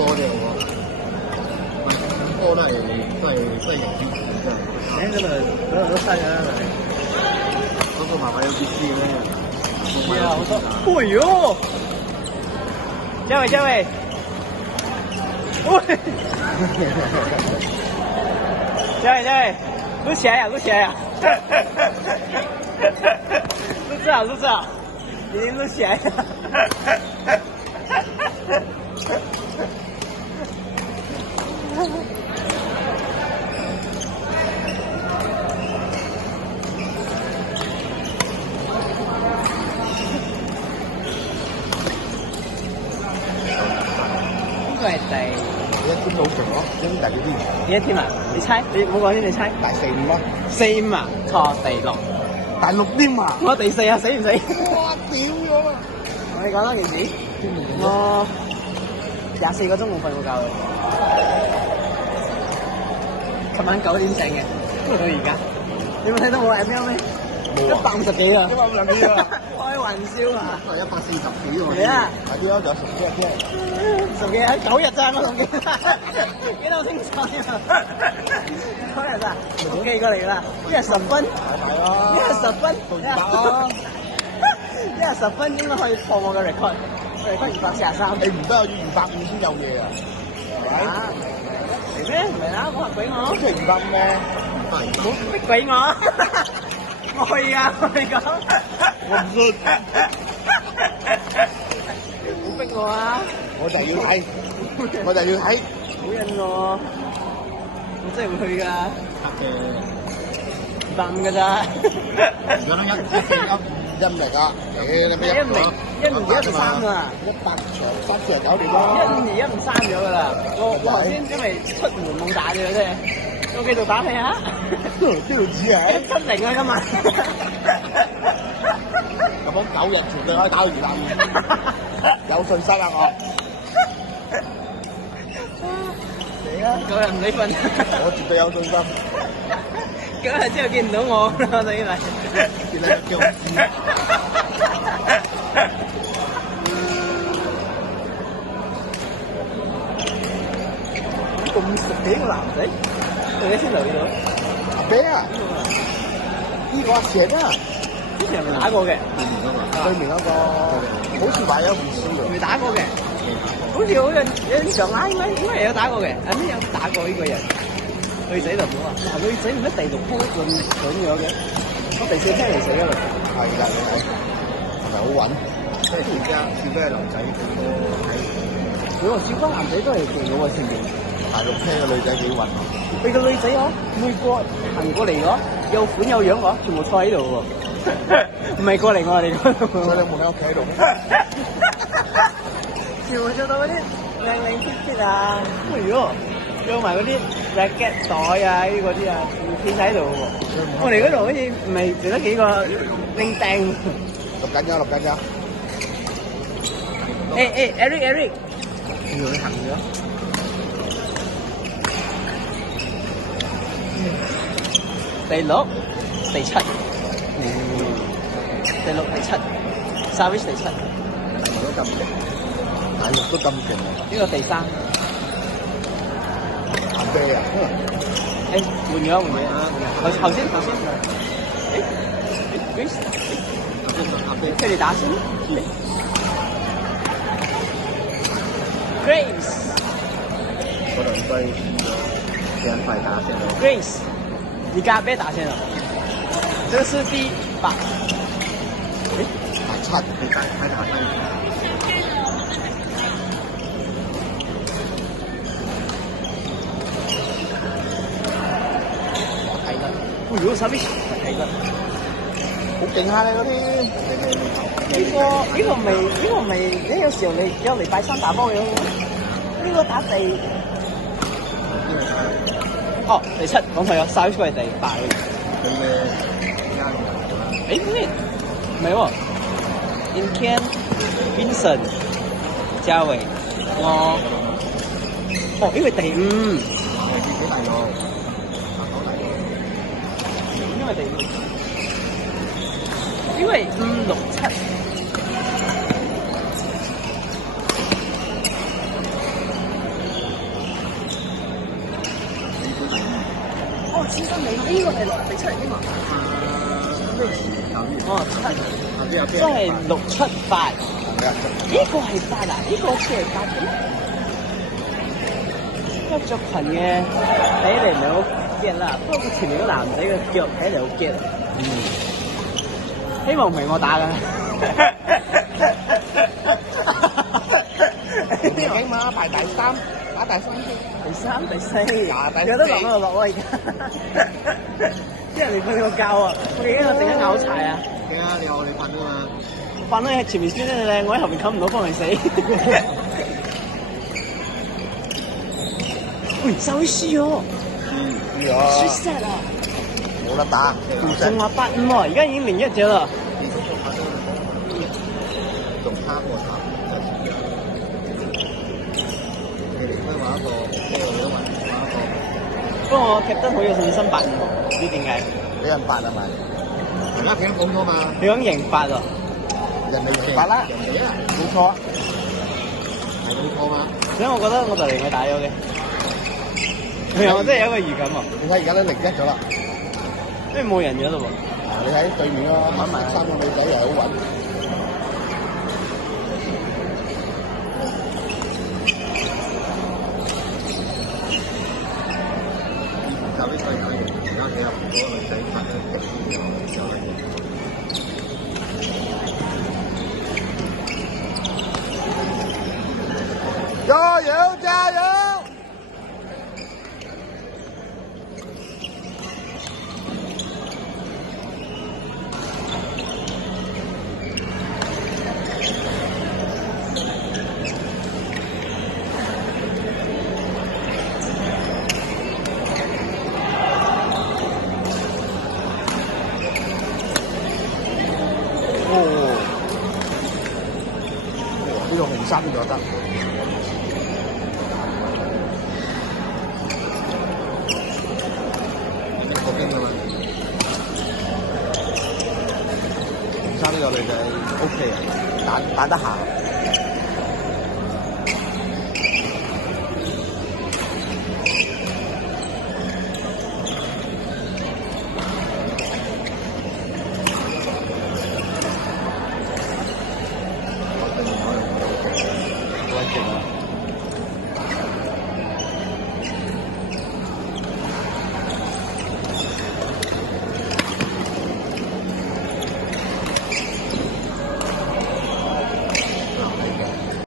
多嘅喎，咁多都係人之前真係。嗰度都犀啦，嗰個麻麻有啲知咧。係啊，好多。哎呦！這位，喂！這位，錄起來呀！錄製啊！已經錄起來了。呢個係一天好長咯，因為第幾天？第一天啊？你猜？你唔好講先，你猜？第4、5咯。4、5啊？錯，第6。第6添啊！我第4啊，死唔死？哇！屌咗啦！我哋講多件事。我24個鐘冇瞓過覺嘅。琴晚9點醒嘅，到而家。你冇睇到我 ML 咩？150幾啊！150幾啊！開玩笑啊！140幾喎。係啊！快啲咯，仲有10幾日啫。10幾日9日咋？我仲記得，記得好清楚啊！9日咋？我記過嚟啦，1日10分。係咯。1日10分。到200咯。1日10分應該可以破我嘅 record。我哋得243。你唔得要250先有嘢啊？係咪？嚟咩？唔係啦，冇人俾我。即係250咩？冇逼俾我。我去啊！我哋講。我唔信。唔好逼我啊！我就要睇，我就要睇。好癮喎！我真係會去㗎。250㗎咋？而家都1嚟㗎，你咩153啊？100場3次就搞掂啦。152、153咗㗎啦。我頭先因為出門冇打咗啫，我繼續打氣啊！邊度指啊？170啊今日。咁樣9日全部可以打到250，有信心啊我。嚟啊！9日唔使瞓。我絕對有信心。9日之後見唔到我啦，所以咪見你叫我知。咁熟嘅個男仔，你先留意到。阿啤啊！呢個阿成啊！之前係咪打過嘅？對面嗰個，好似話有唔少嘅。未打過嘅，好似有印象啊，應該有打過嘅。係咩有打過呢個人？女仔就唔好啊！嗱，女仔唔一第6鋪咁樣嘅，我第4鋪嚟死㗎啦。係㗎，係咪好穩？即係而家係男仔最多睇。你話少班男仔都係勁嘅喎，前面。大陸車嘅女仔幾穩？你個女仔嗬，每個行過嚟嗬，有款有樣嗬，全部坐喺度喎。唔係過嚟我哋嗰度。所以你冇喺屋企喺度咩？全部做到嗰啲靚貼貼啊！如果有埋嗰啲 racket 袋啊，呢嗰啲啊，全貼喺度喎。我哋嗰度好似唔係剩得幾個拎釘。錄緊㗎。Eric，要你行咗。第6、第7，第6、第7 ，Savage 第7，都咁勁，大陸都咁勁啊！呢個第3。阿啤啊！換咗。頭先，阿啤，佢哋打先。Grace，嗰兩隊兩塊打先咯。Grace，你跟阿啤打先啊？這個是第8。打7，你睇打7。睇啦，如果手邊睇啦，好勁下你嗰啲。呢個未，你有時候你有禮拜3打波嘅，呢個打第第7，講錯咗，Savage係第8。佢嘅咩？唔係喎 ，Incan、Vincent、嘉偉，因為第5。幾大個？因為第5，因為5、6、7。千分尾，呢個係落地出嚟嘅嘛？類似有啲哦，有啲有即係6、7、8。呢個係8啊？呢個好似係8嘅咩？呢個着裙嘅睇嚟唔係好 get 啦，不過佢前面個男仔嘅腳睇嚟好 get 啊。希望唔係我打㗎。幾碼排第3，打第3先。第3、第4，有得落喺度落喎而家。啲人嚟瞓個覺啊！我而家我陣間拗柴啊！驚啊！你有我哋瞓啊嘛？瞓喺前面先咧，我喺後面冚唔到，幫佢死。喂，收市喎！Reset 啊！冇得打，仲話85喎，而家已經01隻啦。仲差過3，你哋都話一個，我都話一個。不過我 Captain 好有信心85喎，唔知點解。俾人8啊嘛？而家聽講咗嘛？你講贏8啊？人哋8啦，人哋啊，冇錯，係冇錯嘛？所以我覺得我就嚟佢打咗嘅。我真係有一個預感喎。你睇而家都01咗啦，因為冇人咗嘞喎。你睇對面咯，揾埋3個女仔又好穩。就啲細仔，而家幾有嗰個女仔拍得極啲上嚟。加油！加油！呢個紅衫就得。嗰邊㗎嘛？紅衫呢個女仔 OK 啊，打得下。我對面可能好勁啊！